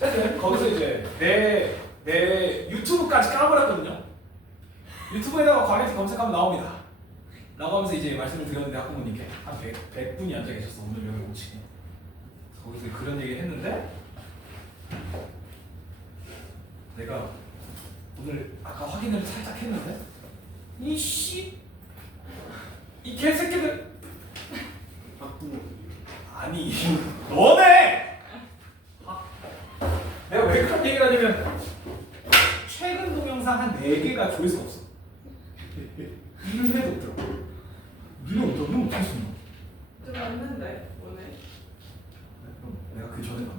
어쨌든 거기서 이제 내 유튜브까지 까버렸거든요. 유튜브에다가 과메티 검색하면 나옵니다. 라고 하면서 이제 말씀을 드렸는데 학부모님께 한 100분이 앉아 계셨어. 오늘 여기 오시고 거기서 그런 얘기를 했는데 내가 오늘 아까 확인을 살짝 했는데 이 개새끼들 아니 너네 내가 왜 그런 얘기를 하냐면 최근 동영상 한 4개가 조회수가 없어. 1회도 없더라고. 니는 어떻게 했어? 좀 왔는데 오늘. 내가 그 전에 봤나?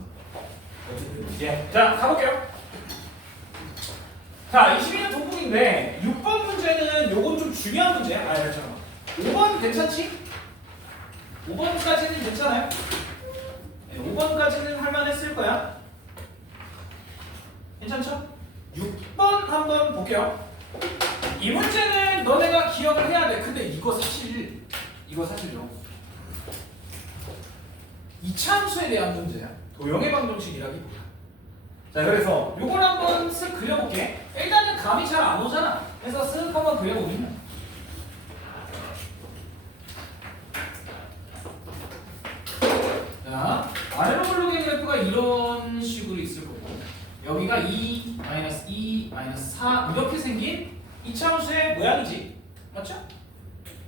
어쨌든 예. 자 가볼게요. 자 22는 동국인데 6번 문제는 요건 좀 중요한 문제야. 잠깐만. 5번 괜찮지? 5번까지는 괜찮아요? 네, 5번까지는 할만했을 거야. 괜찮죠? 6번 한번 볼게요. 이 문제는 너네가 기억을 해야 돼. 근데 이거 사실요. 이차함수에 대한 문제야. 도형의 방정식이라기보다. 자, 그래서 요걸 한번 쓱 그려볼게. 일단은 감이 잘 안 오잖아. 그래서 쓱 한번 그려보면. 자, 아래로 블록의 그래프가 이런 식으로 있을 거고, 여기가 2, -2, -4 이렇게 생긴 이차함수의 모양이지. 맞죠?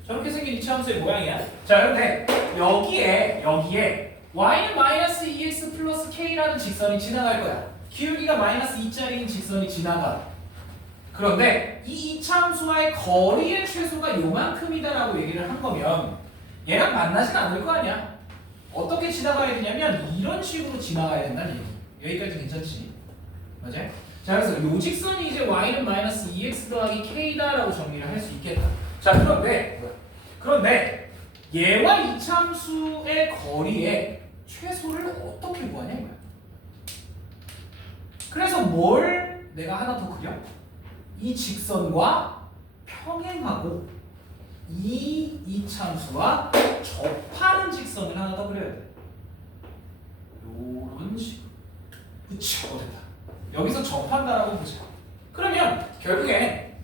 저렇게 생긴 이차함수의 모양이야. 자, 그런데 여기에 y는 -2x 플러스 k라는 직선이 지나갈 거야. 기울기가 -2짜리인 직선이 지나가. 그런데 이 이차함수와의 거리의 최소가 요만큼이다라고 얘기를 한 거면 얘랑 만나진 않을 거 아니야. 어떻게 지나가야 되냐면 이런 식으로 지나가야 된다는 얘기. 여기까지 괜찮지? 맞아요? 자, 그래서 요 직선이 이제 y는 -2x 더하기 k다라고 정리를 할 수 있겠다. 자, 그런데 얘와 이차함수의 거리의 최소를 어떻게 구하냐 이거야. 그래서 뭘 내가 하나 더 그려? 이 직선과 평행하고 이 이차함수와 접하는 직선을 하나 더 그려야 돼. 요런 식으로. 그치? 됐다. 여기서 접한다라고 보자. 그러면 결국에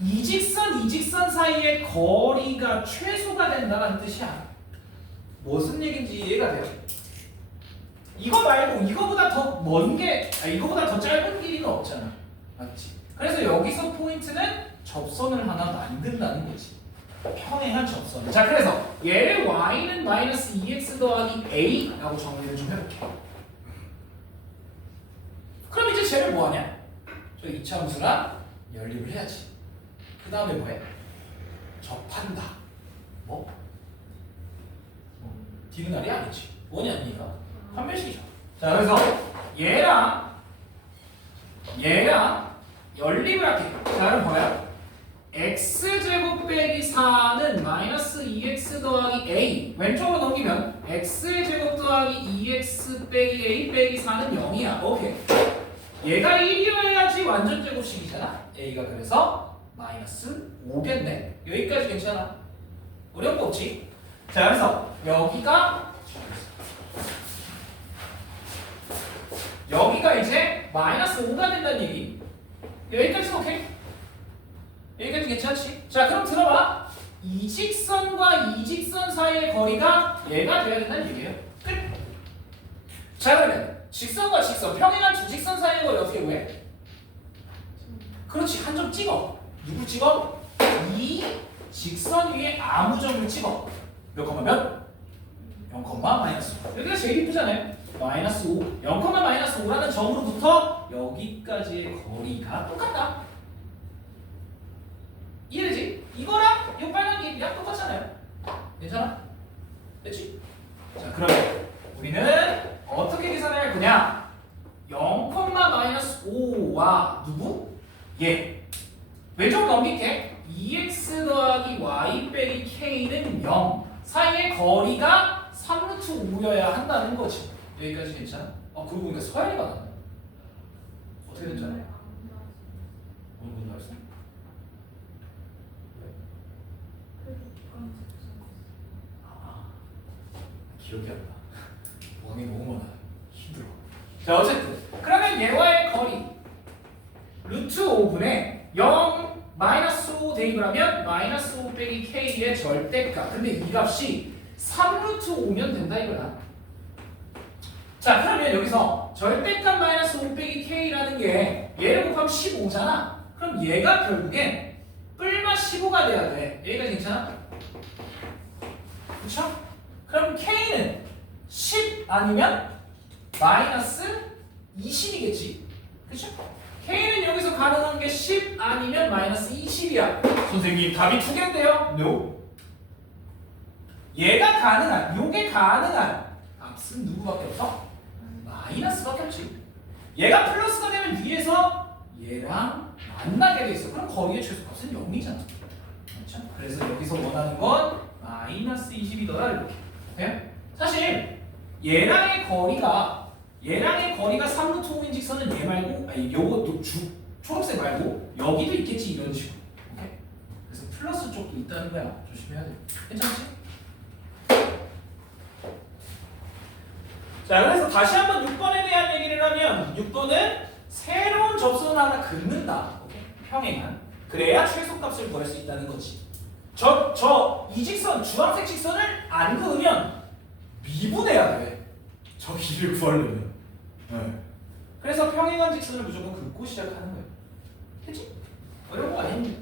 이 직선 사이의 거리가 최소가 된다는 뜻이야. 무슨 얘기인지 이해가 돼요? 이거 말고 이거보다 더 먼 게, 이거보다 더 짧은 길이는 없잖아. 맞지? 그래서 여기서 포인트는 접선을 하나 만든다는 거지. 평행한 접선. 자, 그래서 얘를 y는 -2x 더하기 a라고 정리를 좀 해볼게. 그럼 이제 쟤를 뭐하냐? 저 이차함수랑 연립을 해야지. 그 다음에 뭐해? 접한다. 뭐? 디그날이 아니지. 뭐냐 니가? 판별식이죠. 자, 그래서 얘랑 연립을 할게. 자, 그럼 뭐야? x제곱 빼기 4는 -2x 더하기 a. 왼쪽으로 넘기면 x의 제곱 더하기 2x 빼기 a 빼기 4는 0이야. 오케이. 얘가 1이어야지 완전 제곱식이잖아. a가 그래서 -5겠네. 여기까지 괜찮아. 어려운 거 없지? 자, 그래서 여기가 이제 -5가 된다는 얘기. 여기까지는 오케이? 여기까지 괜찮지? 자, 그럼 들어봐. 이 직선과 이 직선 사이의 거리가 얘가 돼야 된다는 얘기예요. 끝. 자, 그러면 직선과 직선, 평행한 두 직선 사이의 거리 어떻게 구해? 그렇지, 한 점 찍어. 누구 찍어? 이 직선 위에 아무 점을 찍어. 몇 콤마 몇? 0,-5. 여기가 제일 이쁘잖아요. -5. 0,-5라는 점으로부터 여기까지의 거리가 똑같다. 이해되지? 이거랑 이 빨간 길이랑 똑같잖아요. 괜찮아? 됐지? 자, 그러면 우리는 어떻게 계산을 할 거냐? 0,-5와 누구? 얘. 왼쪽 넘길게. 2x 더하기 y 빼기 k는 0 사이의 거리가 3루트 5여야 한다는 거지. 여기까지 괜찮아? 그러고 보니까 서열이가 나네. 어떻게 된지 알아? 오늘 뭔 말씀? 기억이 안 나. 왕이 너무 많아. 힘들어. 자 어쨌든 그러면 얘와의 거리 루트 5분의 0 마이너스 5 대입을 하면 마이너스 5 빼기 k의 절대값. 근데 이 값이 3루트 5면 된다 이거야. 자 그러면 여기서 절대값 마이너스 5 빼기 k라는 게 얘를 곱하면 15잖아. 그럼 얘가 결국엔 뿔마 15가 돼야 돼. 여기까지 괜찮아? 그쵸? 그럼 k는 10 아니면 마이너스 20이겠지. 그쵸? k는 여기서 가능한 게 10 아니면 마이너스 20이야. 선생님 답이 두 개인데요? No. 얘가 가능한, 요게 가능한 값은 누구밖에 없어? 마이너스밖에 없지. 얘가 플러스가 되면 위에서 얘랑 만나게 돼 있어. 그럼 거기에 최소값은 0이잖아. 그렇죠? 그래서 여기서 원하는 건 마이너스 20이더라 이렇게. 네? 사실 얘랑의 거리가 3루트 5인 직선은 얘 말고 아니 요거 초록색 말고 여기도 있겠지 이런 식으로. 오케이? 그래서 플러스 쪽도 있다는 거야. 조심해야 돼. 괜찮지? 자 그래서 다시 한번 6번에 대한 얘기를 하면 6번은 새로운 접선을 하나 긋는다. 오케이? 평행한. 그래야 최소값을 구할 수 있다는 거지. 이 직선 주황색 직선을 안 그으면 미분해야 돼. 저 길이를 구하려면. 네. 그래서 평행한 직선을 무조건 긋고 시작하는 거예요. 그치? 어려운 거 아닙니다.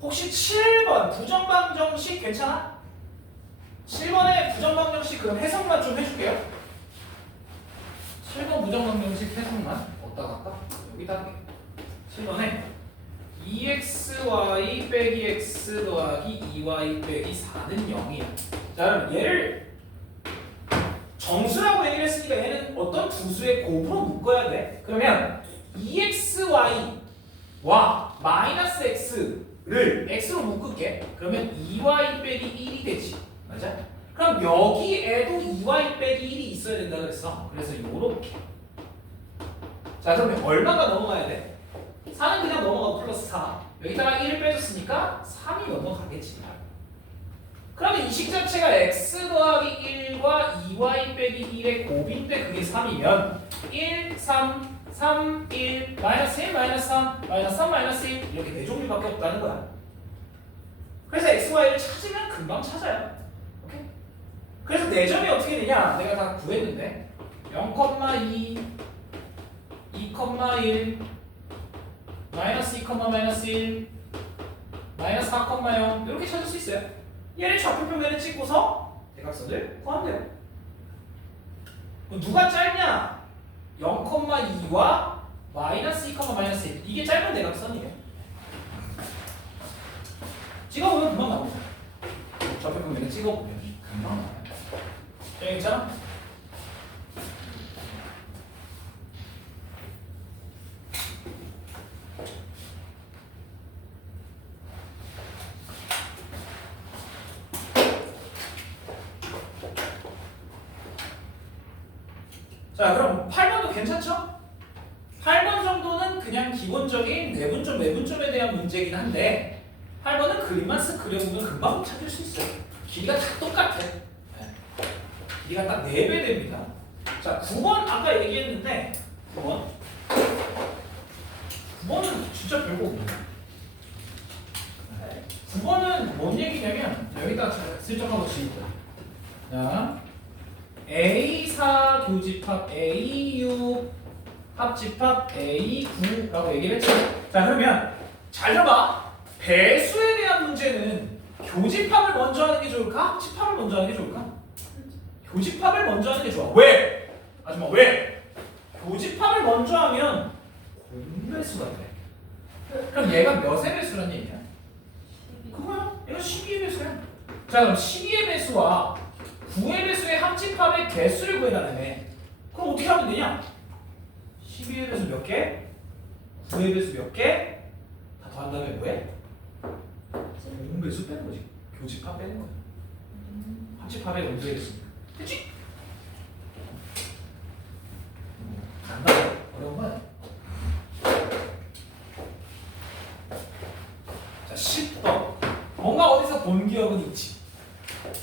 혹시 7번 부정방정식 괜찮아? 7번의 부정방정식 그럼 해석만 좀 해줄게요. 7번 부정방정식 해석만 어디다 갈까? 여기다 할게. 7번에 2xy 빼기 x 더하기 2y 빼기 4는 0이야. 자 그럼 얘를 정수라고 얘기를 했으니까 얘는 어떤 두 수의 곱으로 묶어야 돼. 그러면 2xy와 마이너스 x를 x로 묶을게. 그러면 2y 빼기 1이 되지. 맞아? 그럼 여기에도 2y 빼기 1이 있어야 된다 그랬어. 그래서 요렇게. 자 그러면 얼마가 넘어가야 돼? 4는 그냥 넘어가고 플러스 4. 여기다가 1을 빼줬으니까 3이 넘어가겠지. 그러면 이 식 자체가 x 더하기 1과 2y 빼기 1의 곱인데 그게 3이면 1, 3, 3, 1, 마이너스 1, 마이너스 3, 마이너스 3, 마이너스 1 이렇게 네 종류밖에 없다는 거야. 그래서 x, y를 찾으면 금방 찾아요. 오케이? 그래서 네 점이 어떻게 되냐? 내가 다 구했는데 0,2, 2,1, 마이너스 2, 마이너스 1, 마이너스 4,0 이렇게 찾을 수 있어요. 얘를 좌표평면에 찍고서 대각선을 구하면 돼요. 그럼 누가 짧냐? 0,2와 마이너스 2, 마이너스 1 이게 짧은 대각선이에요. 찍어보면 금방 나오죠. 좌표평면에 찍어보면 금방 나와요. 괜찮아? 자 그럼 8번도 괜찮죠? 8번 정도는 그냥 기본적인 내분점, 외분점에 대한 문제긴 한데 8번은 그림만 쓱 그려보면 금방 찾을 수 있어요. 길이가 다 똑같아. 네. 길이가 딱 4배 됩니다. 자 9번 아까 얘기했는데 9번은 진짜 별거 없네요. 9번은 뭔 얘기냐면 여기다 슬쩍 하고 지울게요. 자 A4 교집합 A6 합집합 A9라고 얘기를 했죠. 자 그러면 잘 들어봐. 배수에 대한 문제는 교집합을 먼저 하는 게 좋을까? 합집합을 먼저 하는 게 좋을까? 교집합을 먼저 하는 게 좋아. 왜? 아줌마 왜? 교집합을 먼저 하면 공배수가 돼. 그럼 얘가 몇의 배수란 얘기야? 그거야. 얘가 12의 배수야. 자 그럼 12의 배수와 9의 배수의 합집합의 개수를 구해달라며. 그럼 어떻게 하면 되냐? 12의 배수 몇 개? 9의 배수 몇 개? 다 더한 다음에 뭐해? 공배수 빼는 거지. 교집합 빼는 거야. 합집합의 공배에 됐으니까. 됐지? 간단해. 어려운 거 아니야. 자 10번. 뭔가 어디서 본 기억은 있지.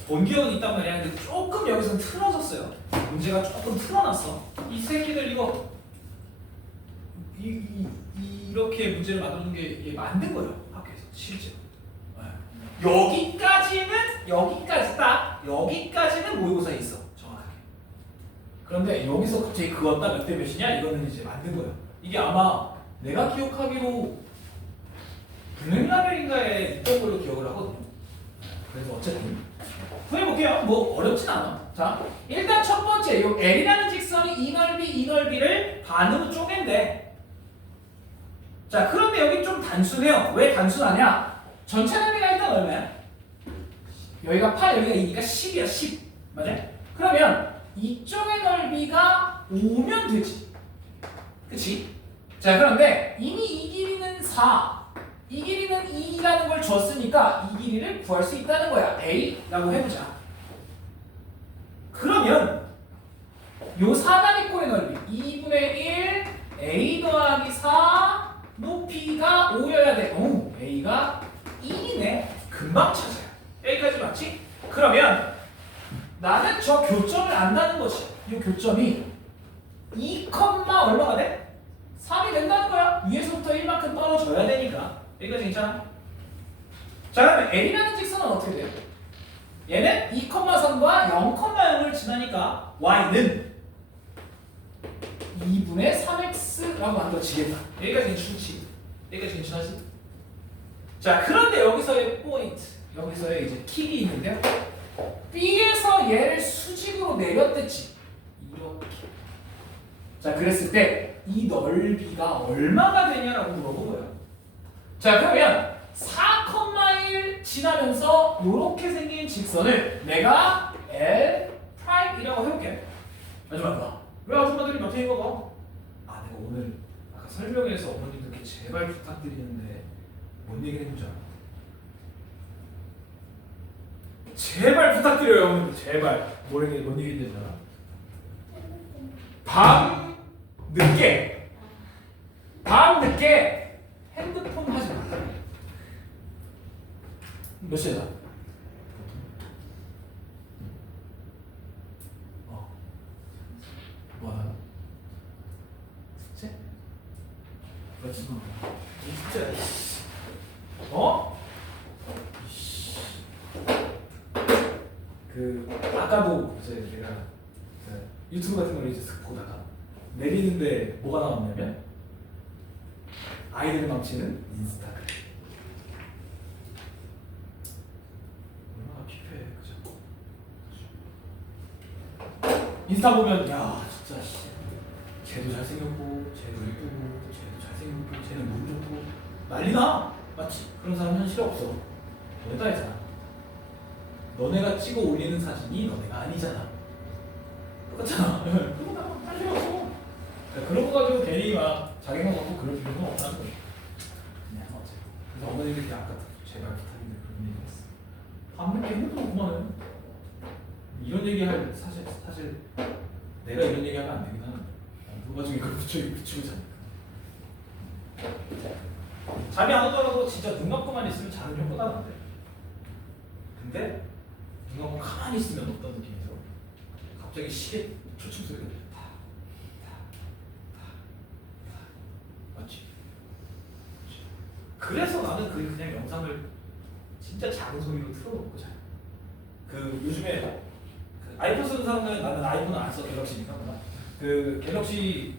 본 기억은 있단 말이야. 근데 조금 여기서 틀어졌어요. 경제가 조금 틀어놨어. 이 새끼들 이거 이렇게 문제를 만드는 게 이게 만든 거예요. 학교에서 실제로. 여기까지 딱 여기까지는 모의고사에 있어. 정확하게. 그런데 여기서 갑자기 그었다 몇 대 몇이냐? 이거는 이제 만든 거야. 이게 아마 내가 기억하기로 블랙라벨인가에 있던 걸로 기억을 하거든요. 그래서 어쨌든 해볼게요. 뭐 어렵진 않아. 자, 일단 첫 번째 요 L이라는 직선이 이 넓이를 반으로 쪼갠대. 자, 그런데 여기 좀 단순해요. 왜 단순하냐? 전체 넓이가 일단 얼마야? 여기가 8, 여기가 2니까 10이야, 10. 맞아? 그러면 이쪽의 넓이가 5면 되지. 그치? 자, 그런데 이미 이 길이는 4, 이 길이는 2라는 걸 줬으니까 이 길이를 구할 수 있다는 거야. A라고 해보자. 그러면 요 사다리꼴의 넓이 2분의 1 A 더하기 4 높이가 5여야 돼. 오, A가 2이네. 금방 찾아요. 여기까지 맞지? 그러면 나는 저 교점을 안다는 거지. 이 교점이 2, 얼마가 돼? 3이 된다는 거야. 위에서부터 1만큼 떨어져야 되니까. 여기까지 괜찮아? 자, 그러면 L이라는 직선은 어떻게 돼요? 얘는 2,3과 0,0을 지나니까 y는 2분의 3x라고 만들어지겠다. 여기까지 괜찮지? 여기까지 괜찮지? 자, 그런데 여기서의 포인트, 여기서의 이제 킥이 있는데요. B에서 얘를 수직으로 내렸댔지. 이렇게. 자, 그랬을 때 이 넓이가 얼마가 되냐라고 물어본 거예요. 자, 그러면 4,1 지나면서 이렇게 생긴 직선을 내가 L'이라고 해볼게. 아줌마들아, 왜 아줌마들이 몇 회인 거가? 아, 내가 오늘 아까 설명회에서 어머님들께 제발 부탁드리는데 뭔 얘기를 해보자. 제발 부탁드려요, 어머님들. 제발. 뭔 얘기 했잖아. 밤 늦게 핸드폰 하지 마. 몇 시야? 뭐 하나? 숙제? 그렇지. 숙제. 아까도 이제 내가 유튜브 같은 걸 이제 보다가 내리는데 뭐가 나왔냐면 아이들을 망치는 인스타그램. 얼마나 피폐해, 그죠? 인스타 보면 야 진짜 쟤도 잘생겼고 쟤도 예쁘고 쟤도 잘생겼고 쟤는 몸 좋고 난리나. 맞지? 그런 사람 현실에 없어. 너네가 있잖아. 너네가 찍어 올리는 사진이 너네가 아니잖아. 똑같잖아. 그거 다 할 필요 없어. 그런 거 가지고 괜히 막 자기만 갖고 그럴 필요는 없다는 거지. 그냥 어째. 그래서 어머니들이 아까 제발 부탁인데 그런 얘기 했어. 밤늦게 핸드폰 그만해. 이런 얘기 할 사실 내가 이런 얘기 하면 안 되긴 하는데 누가 중에 그걸 붙이고 자니까. 잠이 안 오더라도 진짜 눈 감고만 있으면 자는 효과가 나는데. 근데 눈 감고 가만히 있으면 어떤 느낌이 들어? 갑자기 시계 초침 소리가 들려. 맞지? 그래서 나는 그냥 영상을 진짜 작은 소리로 틀어놓고 자요. 요즘에 그 아이폰 쓰는 사람들은 나는 아이폰을 안 써. 갤럭시니까. 그 갤럭시에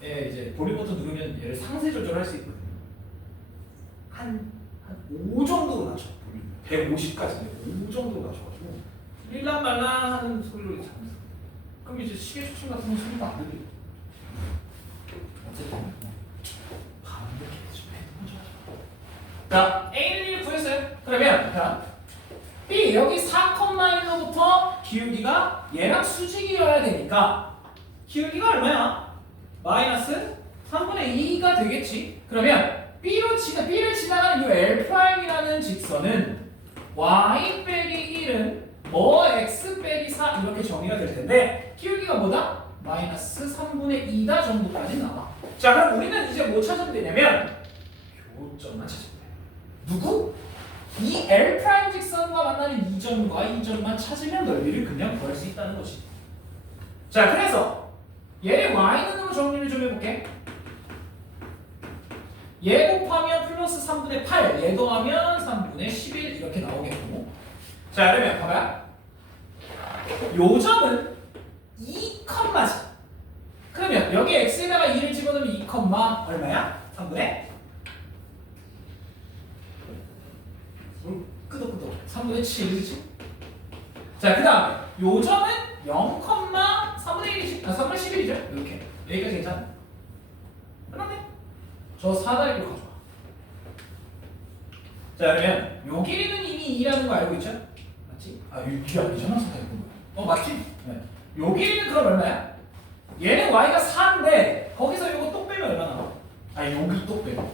이제 볼륨 버튼 누르면 얘를 상세 조절할 수 있거든요. 한 5 정도로 낮춰. 볼륨 150까지인데 5 정도로 낮춰가지고 일랑말랑 하는 소리로 자면서. 그럼 이제 시계 초침 같은 건 소리가 안 들려. 어쨌든 밤늦게 좀 해보자. 자, A를 구했어요. 그러면 자, B 여기 4,1로부터 기울기가 얘랑 수직이어야 되니까 기울기가 얼마야? 마이너스 3분의 2가 되겠지. 그러면 B를 지나가는 이 L'이라는 직선은 y 빼기 1은 뭐 x 빼기 4 이렇게 정의가 될 텐데 기울기가 뭐다? 마이너스 3분의 2다 정도까지 나와. 자, 그럼 우리는 이제 뭐 찾으면 되냐면 교점만 찾으면 돼. 누구? 이 L' 직선과 만나는 이 점과 이 점만 찾으면 넓이를 그냥 구할 수 있다는 것이. 자, 그래서 얘를 y는으로 정리를 좀 해볼게. 얘 곱하면 플러스 3분의 8, 얘 더하면 3분의 11 이렇게 나오겠고. 자, 그러면 봐봐요. 요 점은 2, 지. 그러면 여기 x에다가 2를 집어넣으면 2, 얼마야? 3분의 끄덕끄덕 3분의 7, 그렇지? 자, 그 다음에 요 점은 0, 3분의 1이지? 3분의 11이죠? 이렇게. 여기까지 괜찮아? 그러네. 저 사다리로 가져와. 자, 그러면 요 길이는 이미 2라는 거 알고 있죠? 맞지? 아, 이게 아니잖아, 사다리 보면. 맞지? 네. 요 길이는 그럼 얼마야? 얘는 y가 4인데 거기서 요거 또 빼면 얼마 나와? 여기 또 빼면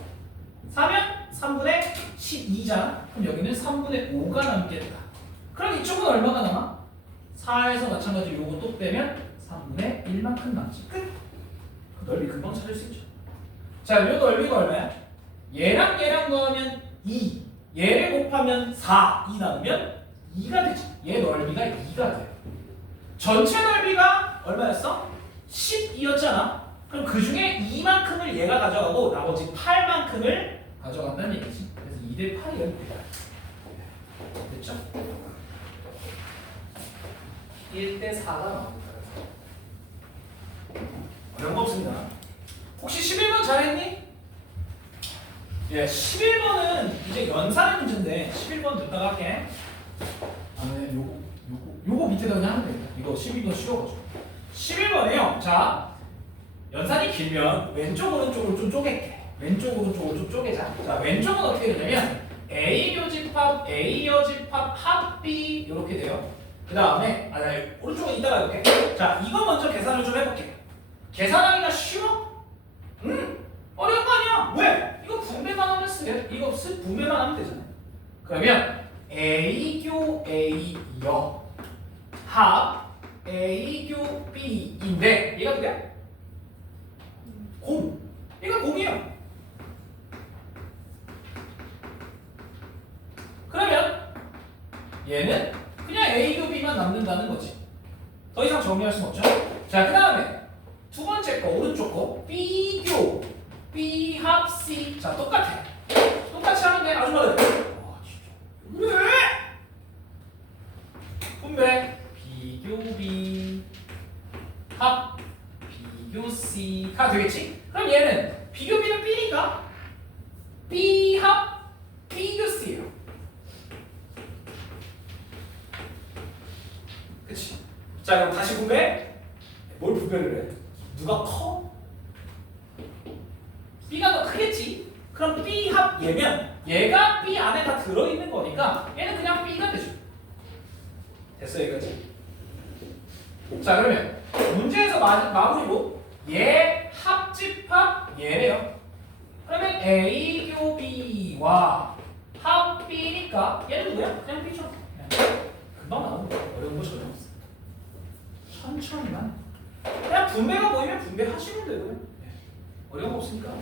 4면 3분의 12잖아. 그럼 여기는 3분의 5가 남겠다. 그럼 이쪽은 얼마가 남아? 4에서 마찬가지로 요거 또 빼면 3분의 1만큼 남지. 끝! 그 넓이 금방 찾을 수 있죠. 자, 요 넓이가 얼마야? 얘랑 얘랑 더하면 2, 얘를 곱하면 4, 2 나누면 2가 되지. 얘 넓이가 2가 돼요. 전체 넓이가 얼마였어? 12였잖아. 그럼 그 중에 2만큼을 얘가 가져가고 나머지 8만큼을 가져간다는 얘기지. 그래서 2대 8이야. 됐죠? 1대 4가 나옵니다. 어려운 거 없습니다. 혹시 11번 잘했니? 예, 11번은 이제 연산의 문제인데 11번 듣다가 할게. 네, 요거 밑에다 그냥 하면 됩니다. 이거 12번 쉬워가지고. 11번에요. 자, 연산이 길면 왼쪽 오른쪽을 좀 쪼갤게. 왼쪽 오른쪽을 좀 쪼개자. 자, 왼쪽은 어떻게 되냐면 A 교집합, A 여집합, 합 B 이렇게 돼요. 그 다음에 오른쪽은 이따가 해볼게. 자, 이거 먼저 계산을 좀 해볼게. 계산하기가 쉬워? 어려운 거 아니야. 왜? 이거 분배만 하면 이거 분배만 하면 되잖아. 그러면 A교 A여 합 A교 B인데 얘가 뭐야? 공. 얘가 공이에요. 그러면 얘는 그냥 A교 B만 남는다는 거지. 더 이상 정리할 수는 없죠. 자, 그 다음에 두 번째 거 오른쪽 거 B교 B 합 C. 자, 똑같아. 똑같이 하는데 아줌마들. 와, 진짜. 왜? 분배 B교 B 합 B교 C가 되겠지? 그럼 얘는 B교 B는 B니까 B 합 B교 C예요. 그치? 자, 그럼 다시 분배. 뭘 분배를 해? 누가 커? B가 더 크겠지? 그럼 B 합 얘면 얘가 B 안에 다 들어있는 거니까 얘는 그냥 B가 되죠. 됐어, 여기까지? 자, 그러면 문제에서 마무리로 얘 합집합 얘래요. 그러면 A교 B와 합 B니까 얘는 누구야? 그냥 B죠. 그냥 금방 나오는 거야. 어려운 거 전혀 없어. 천천히만. 그냥 분배가 보이면 분배하시면 되고요. 어려운 거 없으니까.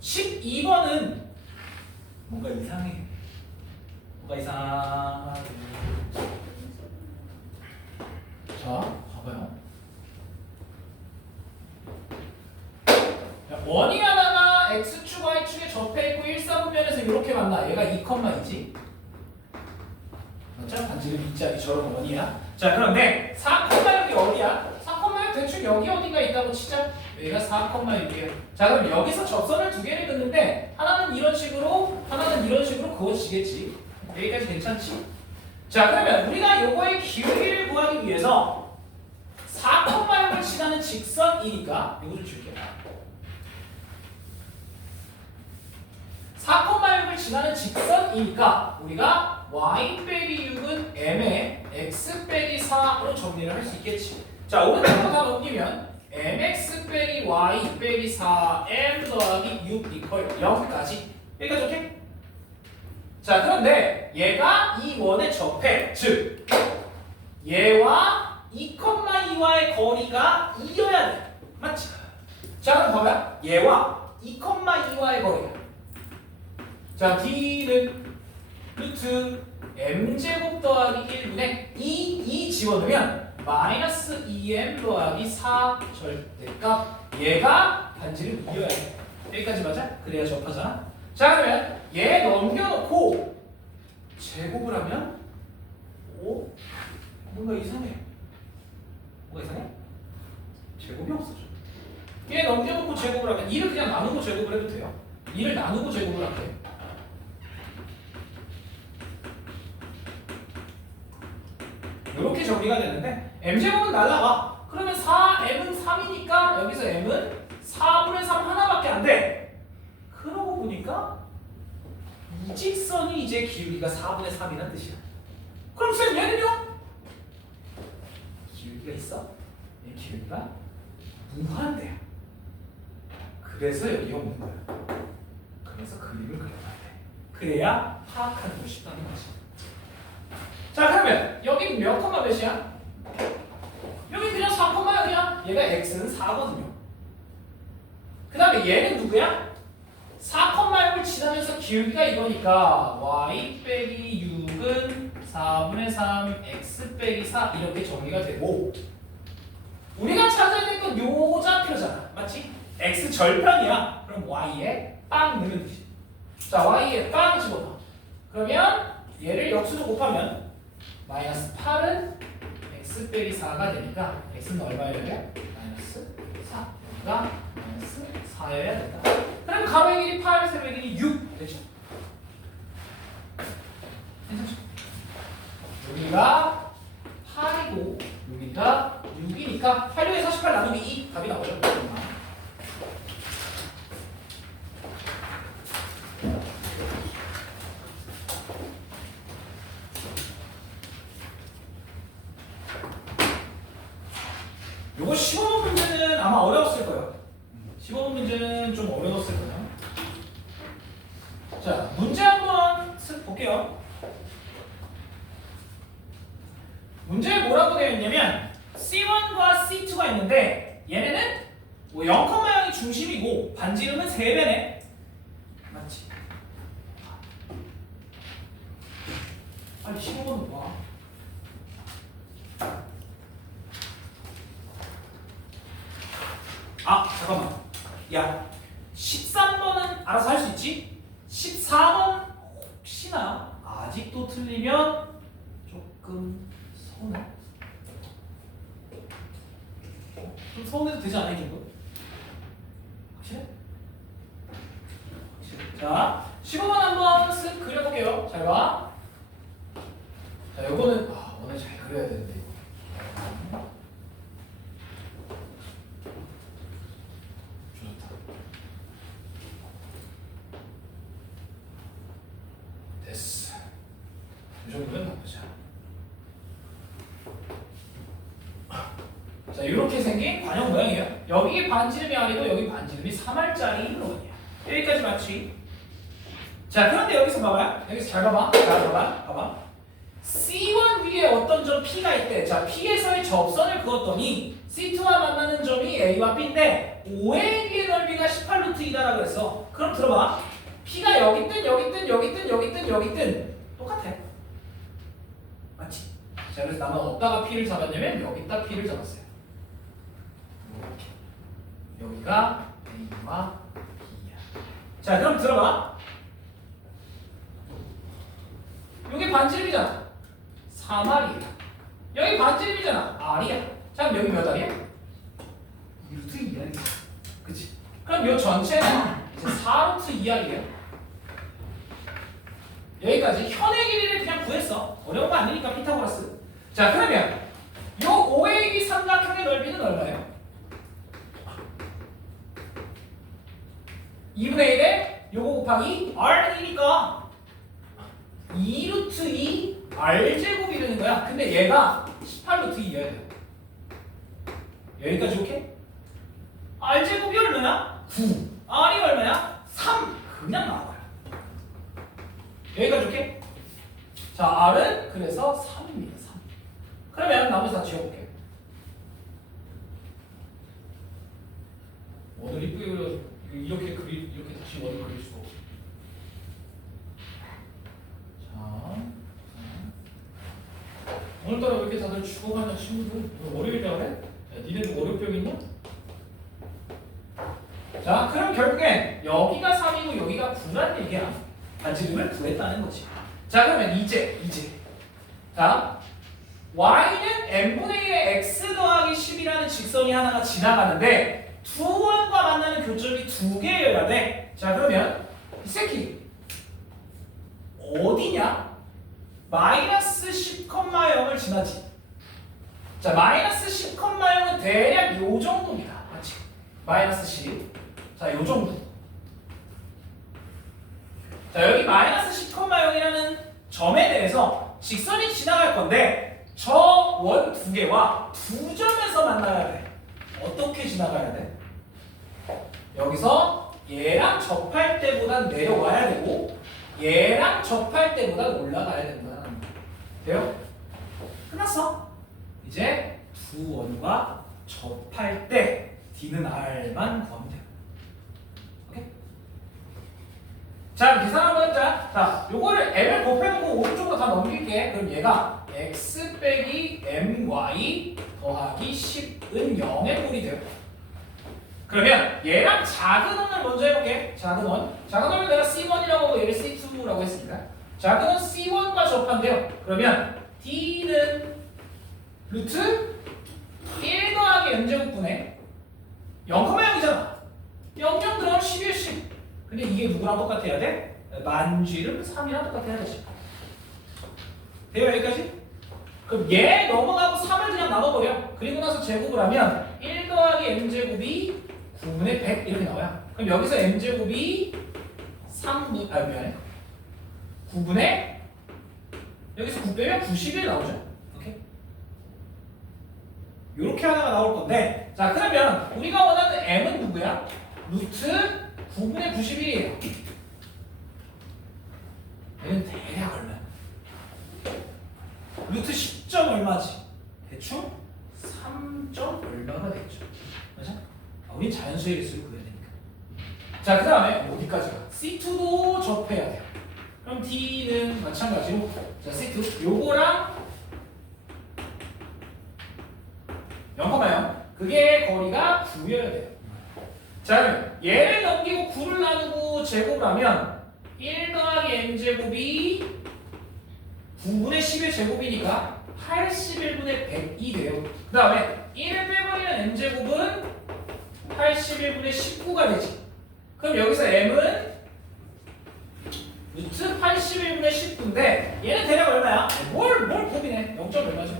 (12번은) 뭔가 이상해. 뭔가 이상하네. 자, 봐봐요. 원이 하나가 x축, y축에 접해 있고 1사분면에서 이렇게 만나. 얘가 2,2지. 맞죠? 반지름 2짜리 저런 원이야. 자, 그런데 4,6이 어디야? 4,6 대충 여기 어딘가 있다고 치자. 여기가 4,6이에요. 자, 그럼 여기서 접선을 두 개를 긋는데 하나는 이런 식으로, 하나는 이런 식으로 그어지겠지. 여기까지 괜찮지? 자, 그러면 우리가 요거의 기울기를 구하기 위해서 4,6을 지나는 직선이니까 이거 좀 줄게요. 4,6을 지나는 직선이니까 우리가 y 빼기 6은 m에 x 빼기 4로 정리를 할 수 있겠지. 자, 오른쪽으로 다 넘기면 mx 빼기 y 빼기 4 m 더하기 6 이퀄 0까지. 여기까지 오케이? 자, 그런데 얘가 이 원에 접해. 즉 얘와 2,2와의 거리가 2여야 돼. 맞지? 자, 그럼 봐봐요. 얘와 2,2와의 거리야. 자, D는 루트 m제곱 더하기 1분의 2 집어넣으면 마이너스 2m 더하기 4 절대값. 얘가 반지름 2여야 돼. 여기까지 맞아? 그래야 접하잖아. 자, 그러면 얘 넘겨놓고 제곱을 하면 오? 뭔가 이상해. 뭐가 이상해? 제곱이 없어져. 얘 넘겨놓고 제곱을 하면 2를 그냥 나누고 제곱을 해도 돼요. 2를 나누고 제곱을 할게. 이렇게 정리가 되는데 m제곱은 날라가. 그러면 4m은 3이니까 여기서 m은 4분의 3 하나밖에 안 돼. 그러고 보니까 이 직선이 이제 기울기가 4분의 3이라는 뜻이야. 그럼 쌤 얘는요? 기울기가 있어? 이 기울기가 무한대야. 그래서 여기 없는 거야. 그래서 그림을 그려놔야 돼. 그래야 파악하는 게 쉽다는 거지. 자, 그러면 여기 몇 콤마 몇이야? 여기 그냥 4,0이야. 얘가 x는 4거든요. 그 다음에 얘는 누구야? 4,6을 지나면서 기울기가 이거니까 y 빼기 6은 4분의 3 x 빼기 4 이렇게 정리가 되고, 우리가 찾아야 될 건 요 좌표잖아. 맞지? x 절편이야. 그럼 y에 빵 넣으면 되지. 자, y에 빵 집어넣어. 그러면 얘를 역수로 곱하면 마이너스 8은 x 빼기 4가 되니까 x는 얼마여야 돼? 마이너스 4. 여기가 마이너스 4여야 된다. 그럼 가로의 길이 8, 세로의 길이 6 되죠? 괜찮죠? 여기가 8이고 여기가 6이니까 8, 6에 48 나누기 2 답이 나오죠? 요거 15번 문제는 아마 어려웠을 거예요. 15번 문제는 좀 어려웠을 거예요. 자, 문제 한번 쓱 볼게요. 문제에 뭐라고 되어 있냐면 C1과 C2가 있는데 얘네는 뭐 0,0이 중심이고 반지름은 3배네. 맞지? 아니 15번은 뭐야? 아, 잠깐만. 야, 13번은 알아서 할 수 있지? 14번 혹시나 아직도 틀리면 조금 서운해. 좀 서운해도 되지 않아, 이 정도? 확실해? 확실해. 자, 15번 한번 쓱 그려볼게요. 잘 봐. 자, 요거는 오늘 잘 그려야 되는데. 됐어. 이 정도면 나쁘지 않아. 자, 이렇게 생긴 관형 모양이에요. 여기 반지름이 아니고 여기 반지름이 3알짜리 물건이야. 여기까지 맞지? 자, 그런데 여기서 봐봐요. 여기서 잘 봐봐. 잘 봐봐. C1 위에 어떤 점 P가 있대. 자, P에서의 접선을 그었더니 C2와 만나는 점이 A와 B인데 OAB의 넓이가 18루트 2다라고 그랬어. 그럼 들어봐. P가 여기 있든 똑같아. 맞지? 자, 그래서 나는 어디다가 P를 잡았냐면 여기다 P를 잡았어요. 이렇게. 여기가 A와 B야. 자, 그럼 들어봐. 여기 반지름이잖아. 3R이야. 여기 반지름이잖아. R이야. 자, 그럼 여기 몇 R이야? 루트 2R이야. 그치? 그럼 이 전체는 이제 4루트 2R이에요. 여기까지 현의 길이를 그냥 구했어. 어려운 거 아니니까 피타고라스. 자, 그러면 요 OAB 삼각형의 넓이는 얼마예요? 2분의 1에 요거 곱하기 R는 2니까 2루트 2 R제곱이 되는 거야. 근데 얘가 18루트 2여야 돼. 여기까지 오케이? R제곱이 얼마야? 9. R이 얼마야? 3. 그냥 나와요. 여기까지 오케이? 자, R은 그래서 3입니다. 3. 그러면 나머지 다 지워볼게요. 오늘 이쁘게 그려 이렇게 그릴 다시 원을 그릴 수가 없어. 자, 오늘따라 왜 이렇게 다들 죽어가는 친구들? 오늘 월요일이라 그래? 야, 니네도 월요병 있냐? 자, 그럼 결국엔 여기가 3이고 여기가 9라는 얘기야. 반지름을 구했다는 거지. 자, 그러면 이제 자, y는 n분의 1의 x 더하기 10이라는 직선이 하나가 지나가는데 두 원과 만나는 교점이 두 개여야 돼. 자, 그러면 이 새끼 어디냐? 마이너스 10,0을 지나지. 자, 마이너스 10,0은 대략 요 정도입니다. 맞지? 마이너스 10. 자, 요 정도. 자, 여기 마이너스 10,0이라는 점에 대해서 직선이 지나갈 건데 저 원 두 개와 두 점에서 만나야 돼. 어떻게 지나가야 돼? 여기서 얘랑 접할 때보다 내려와야 되고 얘랑 접할 때보다 올라가야 된다. 돼요? 끝났어. 이제 두 원과 접할 때 D는 R만 구하면 돼요. 오케이? 자, 계산 한번 해보자. 자, 요거를 M을 곱해놓고 오른쪽으로 다 넘길게. 그럼 얘가 X 빼기 MY 더하기 10은 0의 꼴이 돼요. 그러면 얘랑 작은 원을 먼저 해볼게. 작은 원. 작은 원을 내가 C1이라고 하고 얘를 C2라고 했습니다. 작은 원 C1과 접한대요. 그러면 D는 루트 1 더하기 M제곱분의 0,0이잖아. 0점 들어가면 10이야 10. 근데 이게 누구랑 똑같아야 돼? 만쥐름 3이랑 똑같아야 되지. 돼요 여기까지? 그럼 얘 넘어가고 3을 그냥 나눠버려. 그리고 나서 제곱을 하면 1 더하기 M제곱이 9분의 100 이렇게 나와요. 그럼 여기서 M제곱이 3분, 아 미안해 9분의 여기서 9 빼면 91 나오죠. 오케이? 요렇게 하나가 나올 건데 자 그러면 우리가 원하는 M은 누구야? 루트 9분의 91이에요. 얘는 대략 얼마야? 루트 10점 얼마지? 대충 3점 얼마가 되겠죠. 맞아? 우리 자연수의 개수를 구해야 되니까. 자, 그 다음에 어디까지가? C2도 접해야 돼요. 그럼 D는 마찬가지로 자, C2 요거랑 0,0 그게 거리가 9여야 돼요. 자, 그러면 얘를 넘기고 9를 나누고 제곱을 하면 1 더하기 M제곱이 9분의 10의 제곱이니까 81분의 100이 돼요. 그 다음에 1을 빼버리면 M제곱은 81분의 19가 되지. 그럼 여기서 M은 루트 81분의 19인데 얘는 대략 얼마야? 뭘 곱이네. 0점 얼마죠?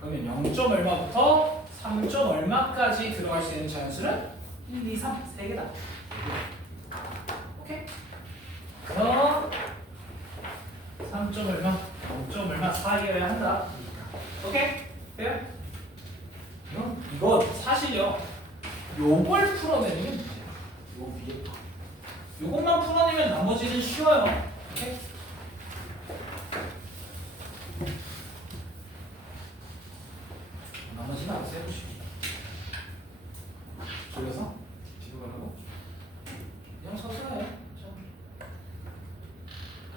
그러면 0점 얼마부터 3점 얼마까지 들어갈 수 있는 자연수는 1, 2, 3, 3개다. 오케이? 그래서 3점 얼마, 0점 얼마 사이여야 한다. 오케이? 돼요? 이거 사실요. 요걸 풀어내는 게 문제야. 요 위에 거. 요것만 풀어내면 나머지는 쉬워요. 오케이? 나머지는 알아서 해보시고. 졸려서? 뒤로 가라고? 그냥 서서 해.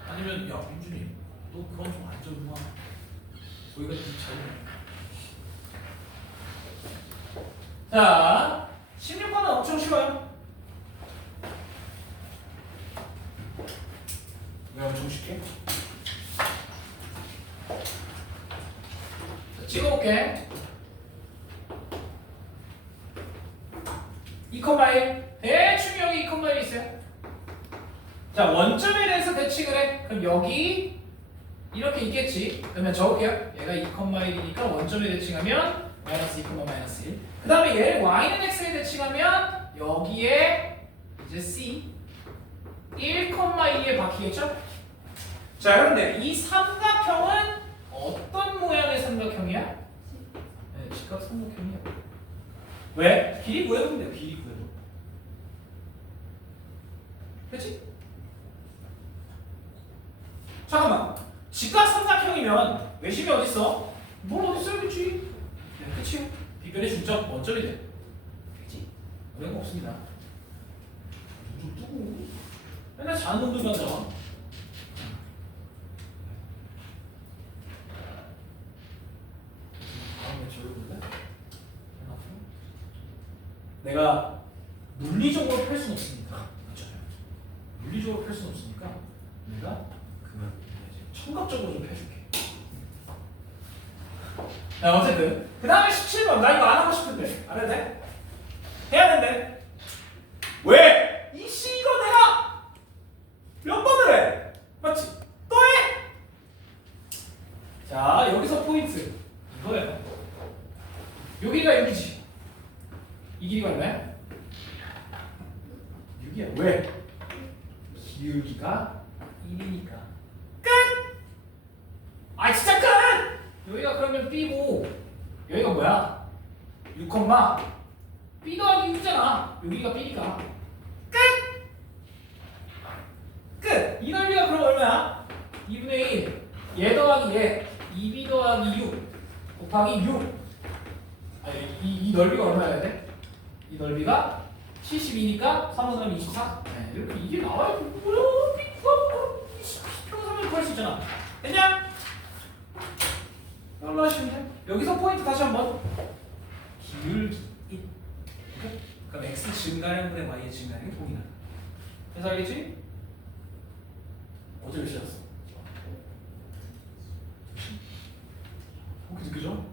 아니면 야 민준이 너 그건 좀 안 좋구나. 우리가 좀 잘. 자, 16번은 엄청 쉬워요. 왜 엄청 쉽게? 자, 찍어볼게. 2,1 대충 여기 2,1 있어요. 자, 원점에 대해서 대칭을 해. 그럼 여기 이렇게 있겠지. 그러면 적을게요. 얘가 2,1이니까 원점에 대칭하면 마이너스 2, 마이너스 1. 그 다음에 얘를 y는 x에 대칭하면 여기에 이제 c 1,2에 박히겠죠? 자, 그런데 이 삼각형은 어떤 모양의 삼각형이야? 네, 직각 삼각형이야. 왜? 길이 구해보면 돼요. 길이 구해도. 그렇지? 잠깐만. 직각 삼각형이면 외심이 어딨어? 뭘 어딨어 그치? 네, 그치? 비변의 중점 원점이 돼. 그치? 어려운 거 없습니다. 잔운동 면적. 내가 물리적으로 펼 수는 없으니까, 맞잖아요. 물리적으로 펼 수는 없으니까 내가 그걸 청각적으로 좀 펴줄게. 자, 어쨌든 그 다음에 17번. 나 이거 안 하고 싶은데 안 해도 돼? 해야 된대. 왜? 이씨 이거 내가 몇 번을 해? 맞지? 또 해? 자, 여기서 포인트 이거예요. 여기가 여기지. 이 길이가 얼마야? 6이야. 왜? 기울기가 1이니까 끝! 아 진짜 끝! 여기가 그러면 B고 여기가 뭐야? 6, B 더하기 6잖아. 여기가 B니까 끝! 끝! 이 넓이가 그럼 얼마야? 2분의 1. 얘 더하기 얘 2B 더하기 6 곱하기 6. 아니 이 넓이가 얼마여야 돼? 이 넓이가 72니까 3분의 24. 네, 이렇게 이게 나와요. 평소면 구할 수 있잖아. 됐냐? 이걸로 하시면 돼. 여기서 포인트 다시 한번. 기울기 1. 오케이? 그럼 x 증가량분의 y의 증가량이 동일하다. 그래서 알겠지? 어제 몇 시였어? 혹시 느껴져?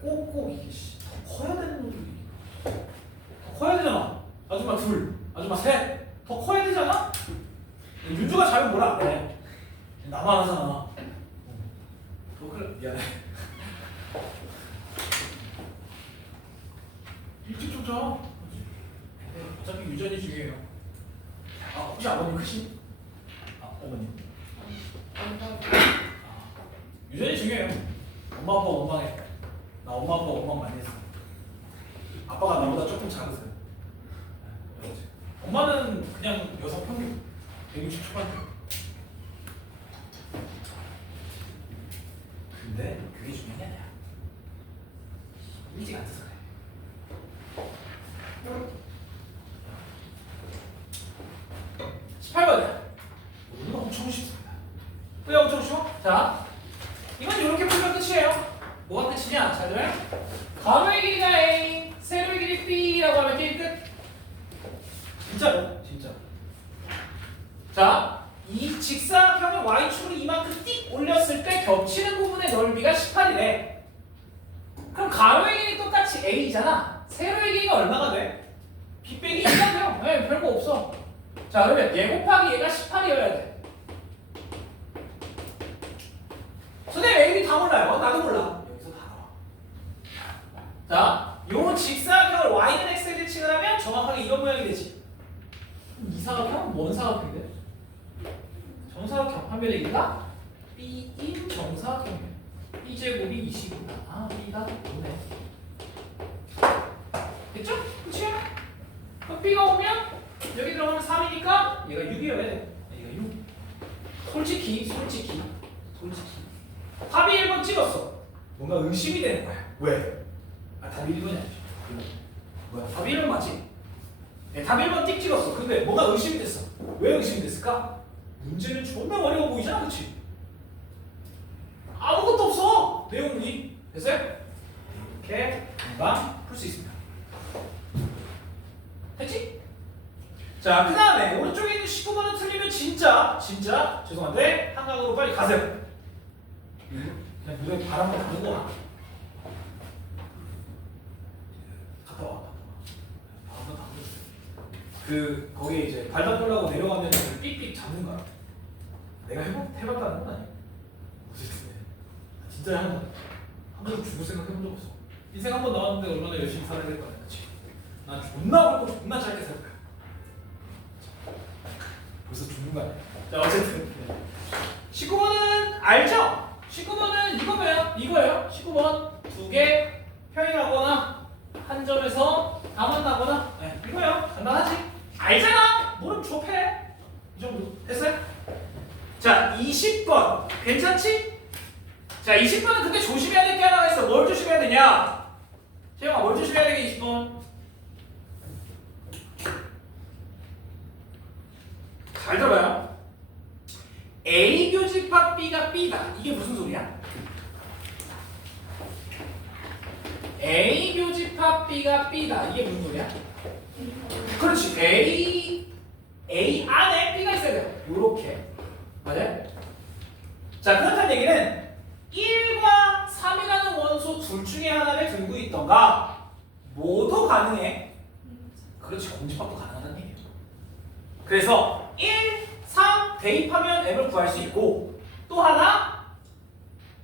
꼭꼭 이게 더 커야 되는 놈들이 더 커야 되잖아. 아줌마 둘, 아줌마 셋, 더 커야 되잖아. 윤주가 잘못 뭐라 안 해. 나만 하잖아. 너 그래 미안해. 일찍 쫓아. 어차피 유전이 중요해요. 아 혹시 아버님 크시? 아 어머님. 유전이 중요해요. 엄마 아빠 원망해. 나 엄마 아빠 원망 많이 했어. 아빠가 나보다 조금 작으세요. 엄마는 그냥 여성 평균 160 초반대. 근데 그게 중요한 게 아니야. 일찍 안 써서 그래. 18번이야. 이거 엄청 쉽습니다. 왜 엄청 쉬워? 자, 이건 이렇게 풀면 끝이에요. 뭐가 끝이냐? 잘 들어요? 가로의 길이가 A, 세로의 길이 B라고 하면 게임 끝. 진짜로, 진짜. 자, 이 직사각형을 Y축으로 이만큼 띡 올렸을 때 겹치는 부분의 넓이가 18이래. 그럼 가로의 길이 똑같이 A잖아. 세로의 길이가 얼마가 돼? B 빼기 2가 돼요. 네, 별거 없어. 자, 그러면 얘 곱하기 얘가 18이어야 돼. 선생님, A, B 다 몰라요. 나도 몰라. 여기서 다 나와. 자, 요 직사각형을 Y는 X에 대칭을 하면 정확하게 이런 모양이 되지. 이 사각형? 뭔 사각형이 돼? 정사각형 하면 얘가 B인 정사각형이에요. B제곱이 25다. 아, B가 5네. 됐죠? 그치요? 그럼 B가 오면 여기 들어가면 3이니까 얘가 6이어야 돼. 얘가 6. 솔직히 답이 1번 찍었어. 뭔가 의심이 되는 거야. 왜? 아, 답이 1번이 아니죠. 뭐야? 답이 1번 맞지? 네, 답 1번 띡 찍었어. 근데 뭐가 의심이 됐어. 왜 의심이 됐을까? 문제는 존나 어려워 보이잖아, 그치? 아무것도 없어. 내용이. 됐어요? 이렇게 금방 풀 수 있습니다. 됐지? 자, 그 다음에 오른쪽에 있는 19번은 틀리면 진짜 죄송한데 한강으로 빨리 가세요. 그냥 무대 바람만 가는 거야. 갔다 와. 바람만 가는 그 거기에 이제 발 닦으려고 내려가면 삑삑 잡는 거야. 내가 해봤다는 건 아니야. 진짜 하는 거야. 한 번도 죽을 생각 해본 적 없어. 인생 한 번 나왔는데 얼마나 열심히 살아야 될 거 아니야, 그치? 난 존나 벌고 존나 짧게 살 거야. 벌써 죽는 거 아니야? 자, 어쨌든 19번은 알죠? 19번은 이거 뭐야? 이거예요. 19번 두 개 평행하거나 한 점에서 다 만나거나 네, 이거예요. 간단하지? 알잖아? 모르면 좁해. 이 정도 됐어요? 자, 20번 괜찮지? 자, 20번은 근데 조심해야 될 게 하나가 있어. 뭘 조심해야 되냐? 세영아, 뭘 조심해야 되게 20번? 잘 들어요. A 교집합 B가 B다. 이게 무슨 소리야? A 교집합 B가 B다. 이게 무슨 소리야? 그렇지. A 안에 B가 있어야 돼요. 요렇게. 맞아요? 자, 그렇다는 얘기는 1과 3이라는 원소 둘 중에 하나를 들고 있던가 모두 가능해. 그렇지. 공집합도 가능하다는 얘기예요. 그래서 1, 3 대입하면 M을 구할 수 있고 또 하나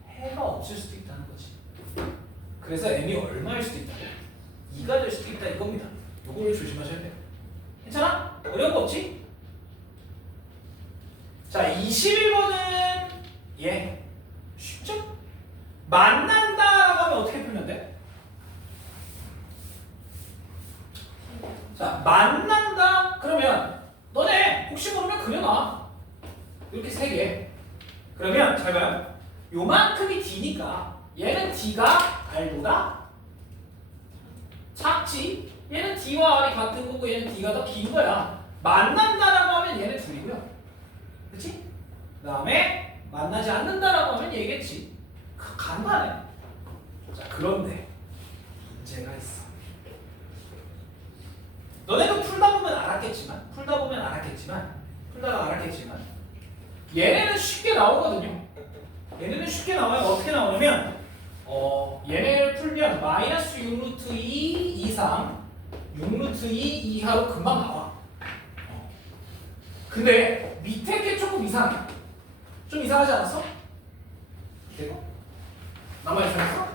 해가 없을 수도 있다는 거지. 그래서 M이 얼마일 수도 있다. 2가 될 수도 있다 이겁니다. 요거를 조심하셔야 돼요. 괜찮아? 어려운 거 없지? 자, 21번은 쉽죠? 만난다라고 하면 어떻게 풀면 돼? 자, 만난다 그러면 너네 혹시 모르면 그려놔. 이렇게 3개. 그러면 잘 봐요. 요만큼이 D니까 얘는 D가 R보다 작지. 얘는 D와 R이 같은 거고 얘는 D가 더 긴 거야. 만난다라고 하면 얘네 둘이고요. 그렇지? 그 다음에 만나지 않는다라고 하면 얘겠지. 간단해. 자, 그런데 문제가 있어. 너네도 풀다 보면 알았겠지만 얘네는 쉽게 나오거든요. 얘네는 쉽게 나와요. 어떻게 나오냐면 얘네를 풀면 마이너스 6루트 2 이상 6루트 2 이하로 금방 나와. 근데 밑에 게 조금 이상해. 좀 이상하지 않았어? 이거? 남아 있었어?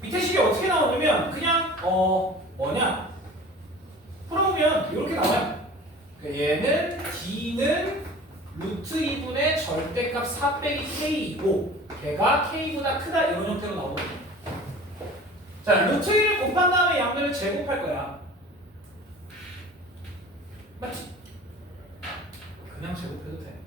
밑에 식이 어떻게 나오냐면 그냥 뭐냐? 풀어보면 이렇게 나와요. 그러니까 얘는 D는 루트 2분의 절대값 4 빼기 K이고 걔가 K보다 크다 이런 형태로 나오거든요. 자, 루트 1을 곱한 다음에 양면을 제곱할 거야. 맞지? 그냥 제곱해도 돼.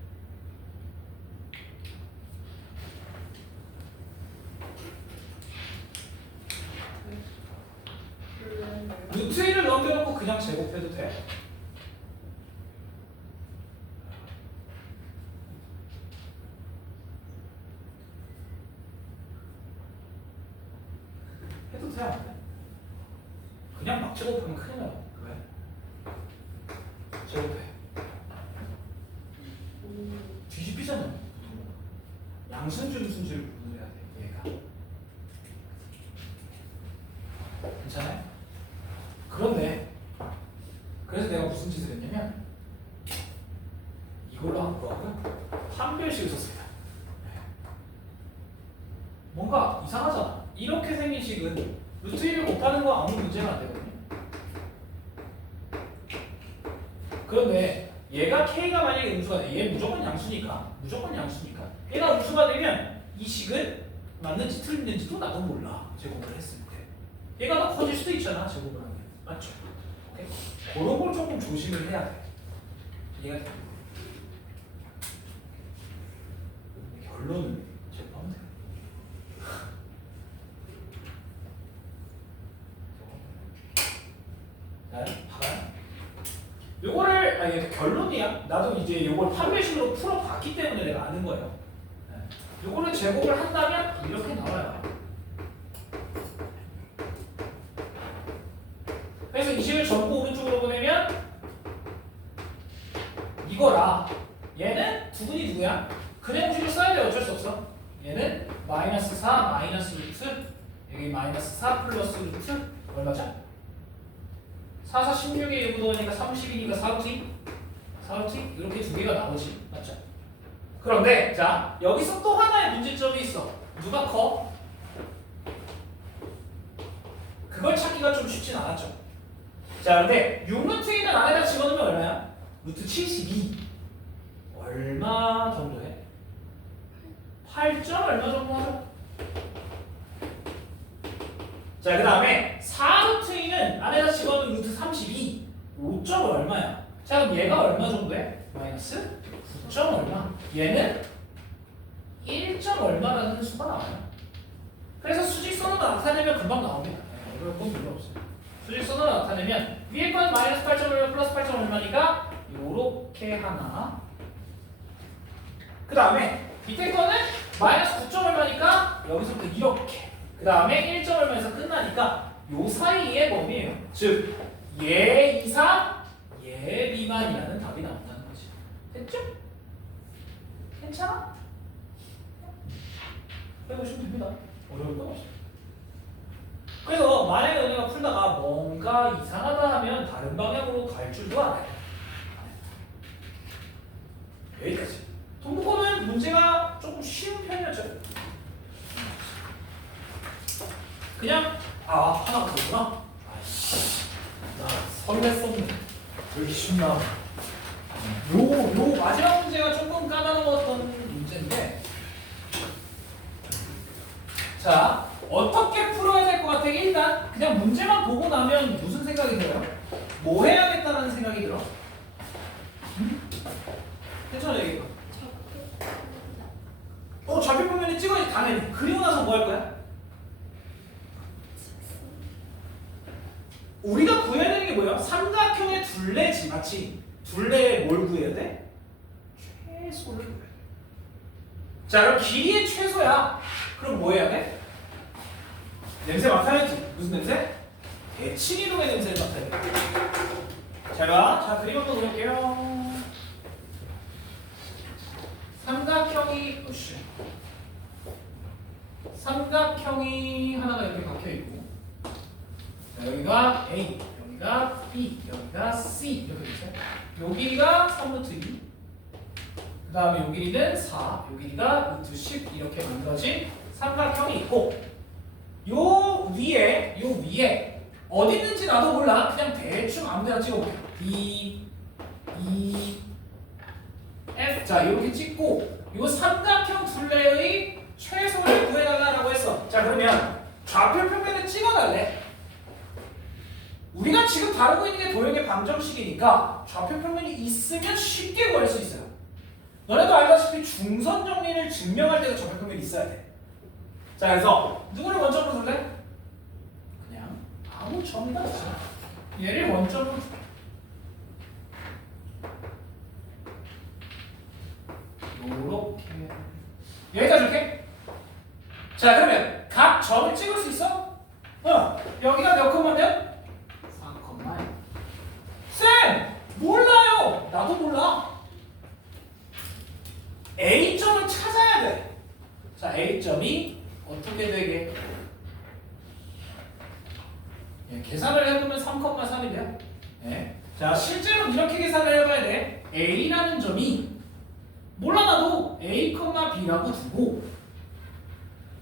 루트 1을 넘겨놓고 그냥 제곱해도 돼. 해도 돼, 안 돼? 그냥 막 제곱하면 큰일 나요. 왜? 제곱해. 뒤집히잖아요. 양순줄 순줄을 구분해야 돼. 얘가. 괜찮아요? 그런데 그래서 내가 무슨 짓을 했냐면 이걸로 한 거하고요. 판별식을 썼습니다. 뭔가 이상하잖아. 이렇게 생긴 식은 루트 1을 곱하는 거 아무 문제가 안 되거든요. 그런데 얘가 K가 만약에 음수가 돼. 얘 무조건 양수니까. 얘가 음수가 되면 이 식은 맞는지 틀리는지도 나도 몰라. 제곱을 했을 때. 얘가 더 커질 수도 있잖아. 제곱을 하면. 맞죠? 오케이? 그런 걸 조금 조심을 해야 돼. 얘가 결론은 제곱하면 돼. 봐봐요. 요거를 이게 결론이야. 나도 이제 요걸 판별식으로 풀어봤기 때문에 내가 아는 거예요. 요거를 제곱을 한다면 이렇게 나와요. 그래서 이 식을 전부 오른쪽으로 보내면 이거라. 얘는 두분이 누구야? 그냥 식을 써야 돼. 어쩔 수 없어. 얘는 마이너스 4 마이너스 루트 여기 마이너스 4 플러스 루트 얼마죠? 4, 4, 16에 6 넣으니까 30이니까 4루트 이렇게 두 개가 나오지. 맞죠? 그런데 자 여기서 또 하나의 문제점이 있어. 누가 커? 그걸 찾기가 좀 쉽진 않았죠. 자 근데 6루트 2는 안에다 집어넣으면 얼마야? 루트 72 얼마 정도 해? 8점 얼마 정도 하죠? 자 그 다음에 4루트 2는 안에다 집어넣으면 루트 32 5점 얼마야? 자 그럼 얘가 얼마 정도 해? 마이너스 9점 얼마? 얘는 1점 얼마라는 수가 나와요. 그래서 수직선으로 나타내면 금방 나옵니다. 어려울 건 별로 없어요. 수직선으로 나타내면 위에 건 마이너스 8점 얼마 플러스 8점 얼마니까 요렇게 하나. 그 다음에 밑에 거는 마이너스 9점 얼마니까 여기서부터 이렇게. 그 다음에 1점 얼마에서 끝나니까 요 사이의 범위예요. 즉 얘 이상 얘 미만이라는 답이 나온다는 거지. 됐죠? 괜찮아? 해보시면 됩니다. 어려울 건 없어요. 그래서 만약에 너네가 풀다가 뭔가 이상하다 하면 다른 방향으로 갈 줄도 알아요. 여기까지. 동부권은 문제가 조금 쉬운 편이었죠. 그냥 하나가 더구나. 아이씨, 나 설렜었네. 왜 이렇게 쉽나? 요 마지막 문제가 조금 까다로웠던 문제인데, 자 어떻게 풀어야 될 것 같아? 일단 그냥 문제만 보고 나면 무슨 생각이 들어요? 뭐 해야겠다는 생각이 들어? 괜찮아 얘기해봐. 좌표평면에 찍어야지 당연히. 그리고 나서 뭐 할 거야? 우리가 구해야 되는 게 뭐야? 삼각형의 둘레지, 맞지? 둘레에 뭘 구해야 돼? 최소를 구해야 돼. 자, 그럼 길이의 최소야. 그럼 뭐 해야 돼? 냄새 맡아야지. 무슨 냄새? 대칭이동의 냄새를 맡아야 돼. 잘 봐. 자, 그림 한번 그릴게요. 삼각형이 하나가 이렇게 박혀 있고, 자, 여기가 A, 여기가 B, 여기가 C 이렇게 되죠. 요 길이가 3루트 2, 그 다음에 요 길이는 4, 요 길이가 루트 10 이렇게 만들어진 삼각형이 있고, 요 위에 어디 있는지 나도 몰라. 그냥 대충 아무데나 찍어볼게요. B, E, F. 자, 이렇게 찍고 요 삼각형 둘레의 최소를 구해달라고 했어. 자, 그러면 좌표 평면을 찍어달래. 우리가 지금 다루고 있는 게 도형의 방정식이니까 좌표 평면이 있으면 쉽게 구할 수 있어요. 너네도 알다시피 중선 정리를 증명할 때도 좌표 평면이 있어야 돼. 자, 그래서 누구를 원점으로 둘래? 그냥 아무 점이나 있어. 얘를 원점으로 둘래. 요렇게 여기까지 이렇게. 자, 그러면 각 점을 찍을 수 있어? 여기가 몇 콤마면? 4콤마. 쌤! 몰라요! 나도 몰라. A점을 찾아야 돼. 자, A점이 어떻게 되게? 계산을 해보면 3,3이래요. 자, 실제로 이렇게 계산을 해봐야 돼. A라는 점이 몰라 나도 A, B라고 두고,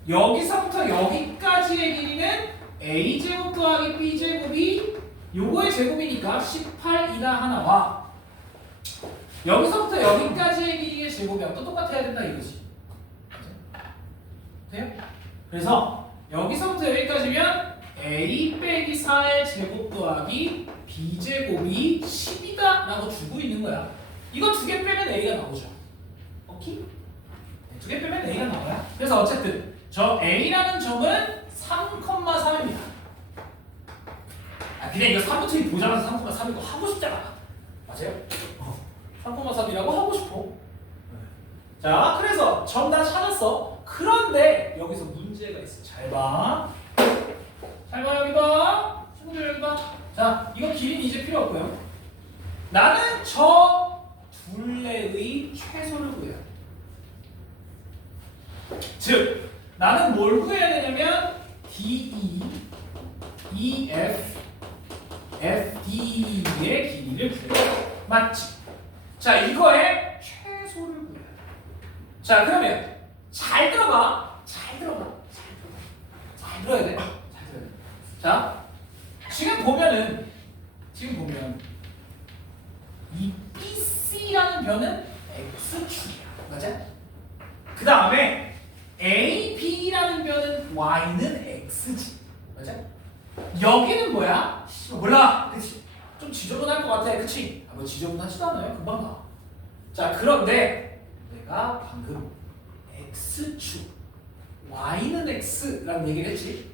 여기서부터 여기까지의 길이는 A제곱 더하기 B제곱이 요거의 제곱이니까 18이다 하나와, 여기서부터 여기까지의 길이의 제곱이랑 또 똑같아야 된다 이거지. 돼요? 그래서 여기서부터 여기까지면 A 빼기 4의 제곱 더하기 B제곱이 10이다 라고 주고 있는 거야. 이거 두 개 빼면 A가 나오죠. 오케이? 두 개 빼면 A가 나와요. 그래서 어쨌든 저 A라는 점은 3,3입니다. 그냥 이거 3부터 보자마자 3,3이고 하고 싶잖아. 맞아요? 3,3이라고 하고 싶어. 자, 그래서 점 다 찾았어. 그런데 여기서 문제가 있어. 잘 봐. 잘 봐, 여기 봐. 친구들 여기 봐. 자, 이거 길이는 이제 필요 없고요. 나는 저 둘레의 최소를 구해야 돼. 즉, 나는 뭘 구해야 되냐면 DE, EF, FD의 길이를 구해야 돼. 맞지? 자, 이거의 최소를 구해야 돼. 자, 그러면 잘 들어봐. 잘 들어야 돼. 잘 들어야 돼. 자, 지금 보면 이 BC라는 변은 X축이야. 맞아? 그 다음에 AB라는 변은 Y는 X지. 맞아? 여기는 뭐야? 몰라. 그치? 좀 지저분할 것 같아. 그치? 뭐 지저분하지도 않아요. 금방 가. 자, 그런데 내가 방금 x축, y는 x라는 얘기를 했지.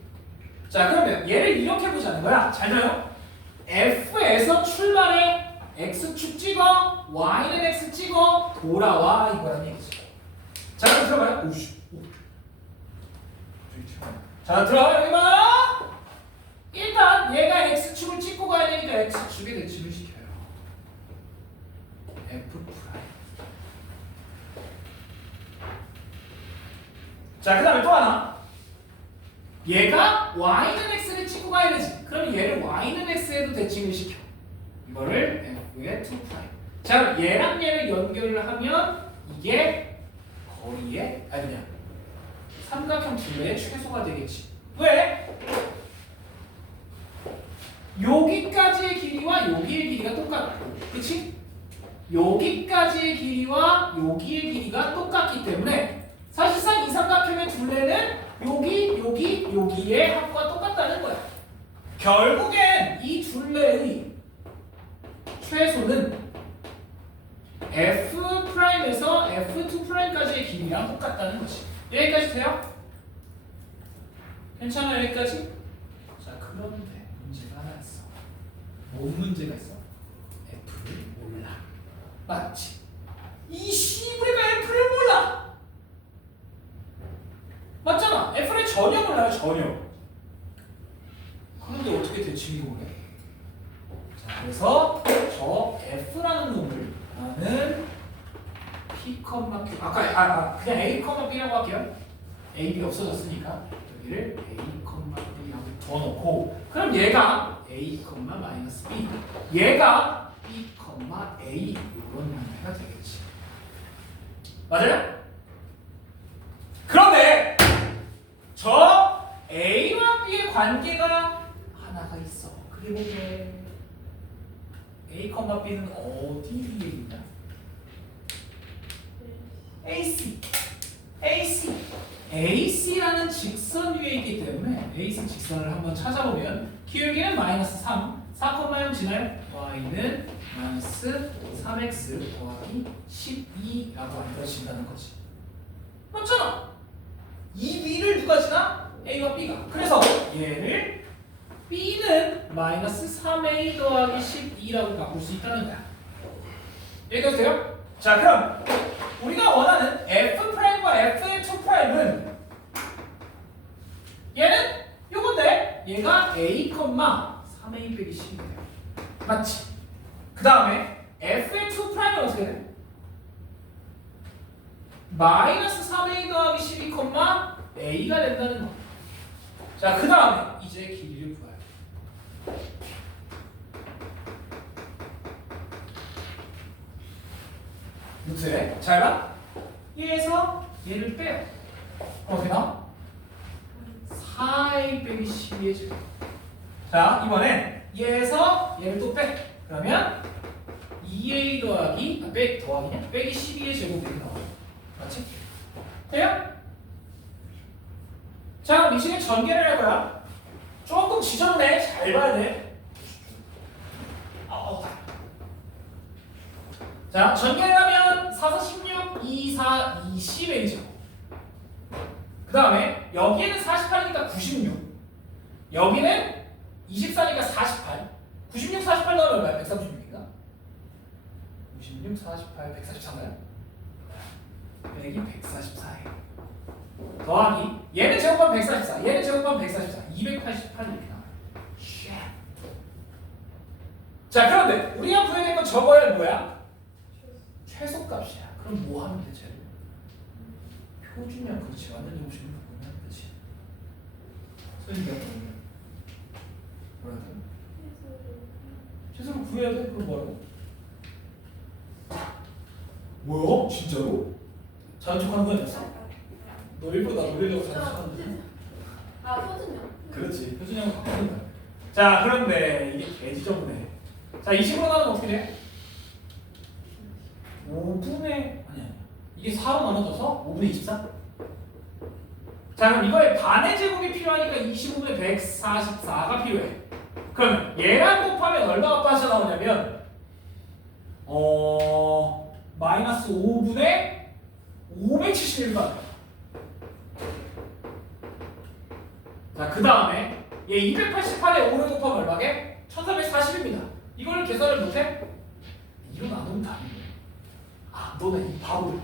자, 그러면 얘를 이렇게 보자는 거야. 잘 들어요. f에서 출발해 x축 찍어, y는 x 찍어, 돌아와 이거란 얘기지. 자, 그럼 들어봐요. 오씨. 자, 들어봐. 여기 봐. 일단 얘가 x축을 찍고 가야 되니까 x축에 대칭을 시켜요. f 프라임. 자, 그 다음에 또 하나. 얘가 y는 x를 찍고 가야 되지. 그럼 얘를 y는 x에도 대칭을 시켜. 이거를 f의 2 프라임. 자, 얘랑 얘를 연결을 하면 이게 거리의 아니냐 삼각형 둘레의 최소가 되겠지. 왜? 여기까지의 길이와 여기의 길이가 똑같고, 그치? 여기까지의 길이와 여기의 길이가 똑같기 때문에 사실상 이 삼각형의 둘레는 여기의 합과 똑같다는 거야. 결국엔 이 둘레의 최소는 F'에서 F2'까지의 길이랑 똑같다는 거지. 여기까지 돼요? 괜찮아요? 여기까지? 자, 그런데 문제가 하나 있어. 뭔 문제가 있어? F를 몰라. 맞지? 이 C브레가 F를 몰라! 맞잖아. F를 전혀 몰라요. 전혀. 그런데 어떻게 대칭이 오래? 자, 그래서 저 F라는 놈을 나는 P, Q 아까 그냥 A, B라고 할게요. A, B 없어졌으니까 여기를 A, B라고 더 넣고, 그럼 얘가 A, B, 얘가 B, A 이런 문제가 되겠지. 맞아요? 그런데 저 A와 B의 관계가 하나가 있어. 그게 뭐게? A, B는 어디 위에 있냐? AC라는 직선 위에 있기 때문에 AC 직선을 한번 찾아보면 기울기는 -3, 4,0 지나요? y는 -3x 더하기 12라고 만들어진다는 거지. 맞잖아. 이 위를 누가 지나? A와 B가. 그래서 얘를 B는 -3a 더하기 12라고 바꿀 수 있다는 거야. 여기까지 돼요? 자, 그럼 우리가 원하는 F'과 F의 2'은 얘는 요건데 얘가 A, 3a 빼기 10이 돼요. 맞지? 그 다음에 F의 2'은 어떻게 돼? -3a 더하기 12, a가 된다는 거. 자, 그 다음에 이제 길이를 구해요. 무슨? 잘 봐. 얘에서 얘를 빼요. 어떻게 나와? 4a 빼기 12의 제곱. 자, 이번엔 얘에서 얘를 또 빼. 그러면 2a 더하기 더하기냐? 빼기 12의 제곱이 나와요. 맞지? 돼요? 자, 그럼 이 식의 전개를 할 거야. 조금 지저분해. 잘 봐야 돼. 자, 전개를 하면 4, 4, 16, 2, 4, 20의 제곱. 그 다음에 여기에는 48이니까 96. 여기는 24니까 48. 96, 48 넣으면 얼마야? 136인가? 96, 48, 144인가요? 여기 144예요. 더하기 얘는 제곱하면 144, 얘는 제곱하면 144, 288 이렇게 나와요. 자, 그런데 우리가 구해야 될 건 저거야 뭐야? 최소값이야. 그럼 뭐 하면 되지? 표준이야. 그렇지. 완전 정식으로 보면 되지. 선생님이 보면 뭐라 돼? 최소를 구해야 돼? 그럼 뭐하고? 뭐야? 진짜로? 자연척하는 거야? 너 일부러 나 놀리려고 자연척하는 거야? 아, 표준형. 그렇지. 표준형을 바꾸는 거야. 자, 그런데 이게 개지저분해. 자, 20으로 나누면 어떻게 돼? 5분의 아니야. 이게 4로 나눠져서 5분의 24? 자, 그럼 이거에 반의 제곱이 필요하니까 25분의 144가 필요해. 그러면 얘랑 곱하면 얼마가 빠져나오냐면 마이너스 5분의 571가 자, 그 다음에 얘 288에 5를 곱하면 얼마게? 1440입니다. 이걸 계산을 못해? 이로 나누면 답이네. 아, 너네 이 바보들.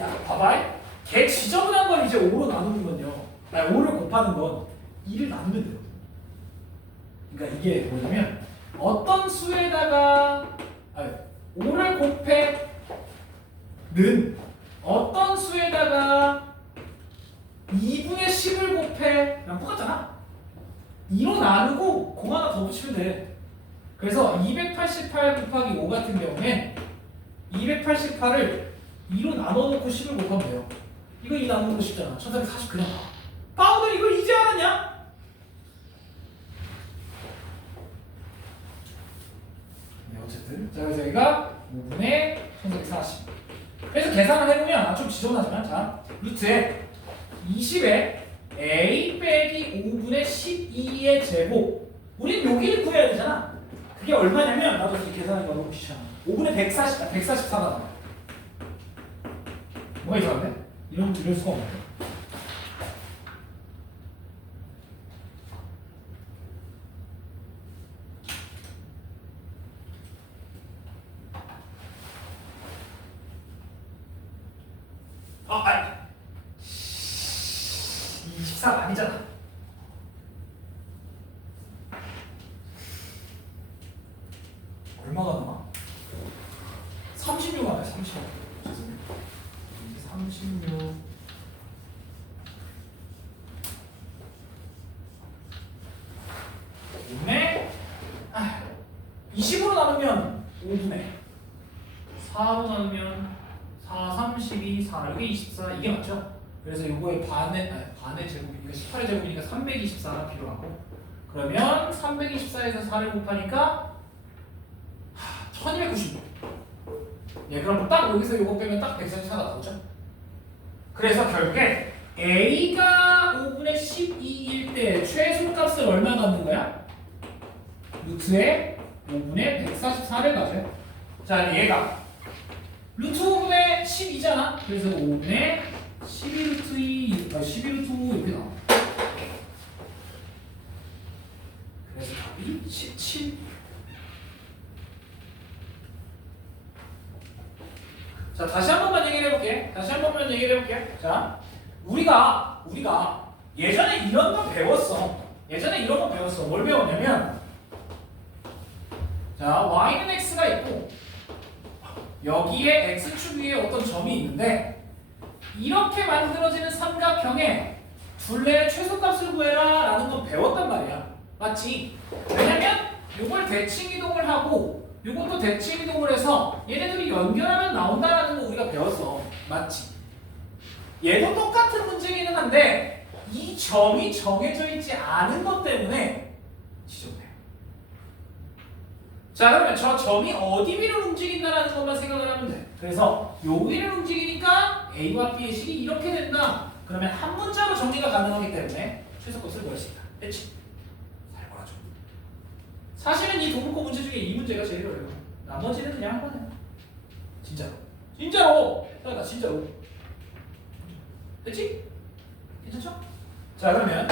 야, 봐봐. 걔 지저분한 걸 이제 5로 나누는 건요. 아니, 5를 곱하는 건 2를 나누면 돼요. 그러니까 이게 뭐냐면 어떤 수에다가 5를 곱해는 어떤 수에다가 2분의 10을 곱해랑 똑같잖아. 2로 나누고 공 하나 더 붙이면 돼. 그래서 288 곱하기 5 같은 경우엔 288을 2로 나눠놓고 10을 곱하면 돼요. 이거 2 나누는 거 쉽잖아. 1440 그냥 봐. 바보들 이걸 이제 알았냐? 네, 어쨌든 자, 그래서 여기가 5분의 1440. 그래서 계산을 해보면 좀 지저분하지만 자, 루트에 20에 a 빼기 5분의 12의 제곱. 우린 여기를 구해야 되잖아. 그게 얼마냐면 나도 이렇게 계산하는 거 너무 귀찮아. 5분의 144가 나와. 뭐가 이상한데? 이럴 수가 없는데. 아니 24가 아니잖아. 얼마가 나와? 36 나와요. 36. 죄송해요. 36. 네. 20으로 나누면 5분의 4로 나누면 4, 32, 4, 이게 24, 이게 맞죠? 그래서 요거의 반의 제곱이니까 18의 제곱이니까 324가 필요하고, 그러면 324에서 4를 곱하니까 1296. 예, 그럼 딱 여기서 요거 빼면 딱 144가 나오죠? 그래서 결국에 A가 5분의 12일 때 최소값을 얼마 갖는 거야? 루트에 5분의 144를 가져요. 자, 얘가 루트 5분의 12잖아. 그래서 5분의 12루트 2, 12루트 5 이렇게 나와. 그래서 답이 17. 자, 다시 한 번만 얘기를 해볼게. 자, 우리가 예전에 이런 거 배웠어. 뭘 배웠냐면, 자, y는 x가 있고 여기에 x축 위에 어떤 점이 있는데, 이렇게 만들어지는 삼각형에 둘레의 최소값을 구해라 라는 건 배웠단 말이야. 맞지? 왜냐면 이걸 대칭 이동을 하고 이것도 대칭 이동을 해서 얘네들이 연결하면 나온다라는 거 우리가 배웠어. 맞지? 얘도 똑같은 문제기는 한데 이 점이 정해져 있지 않은 것 때문에 지정돼. 자, 그러면 저 점이 어디 위를 움직인다라는 것만 생각을 하면 돼. 그래서 요 위를 움직이니까 A와 B의 식이 이렇게 된다. 그러면 한 문자로 정리가 가능하기 때문에 최소값을 구할 수 있다. 됐지? 잘 몰아줘. 사실은 이 도문코 문제 중에 이 문제가 제일 어려워. 나머지는 그냥 한 거네. 진짜로. 그러니까 진짜로. 됐지? 괜찮죠? 자, 그러면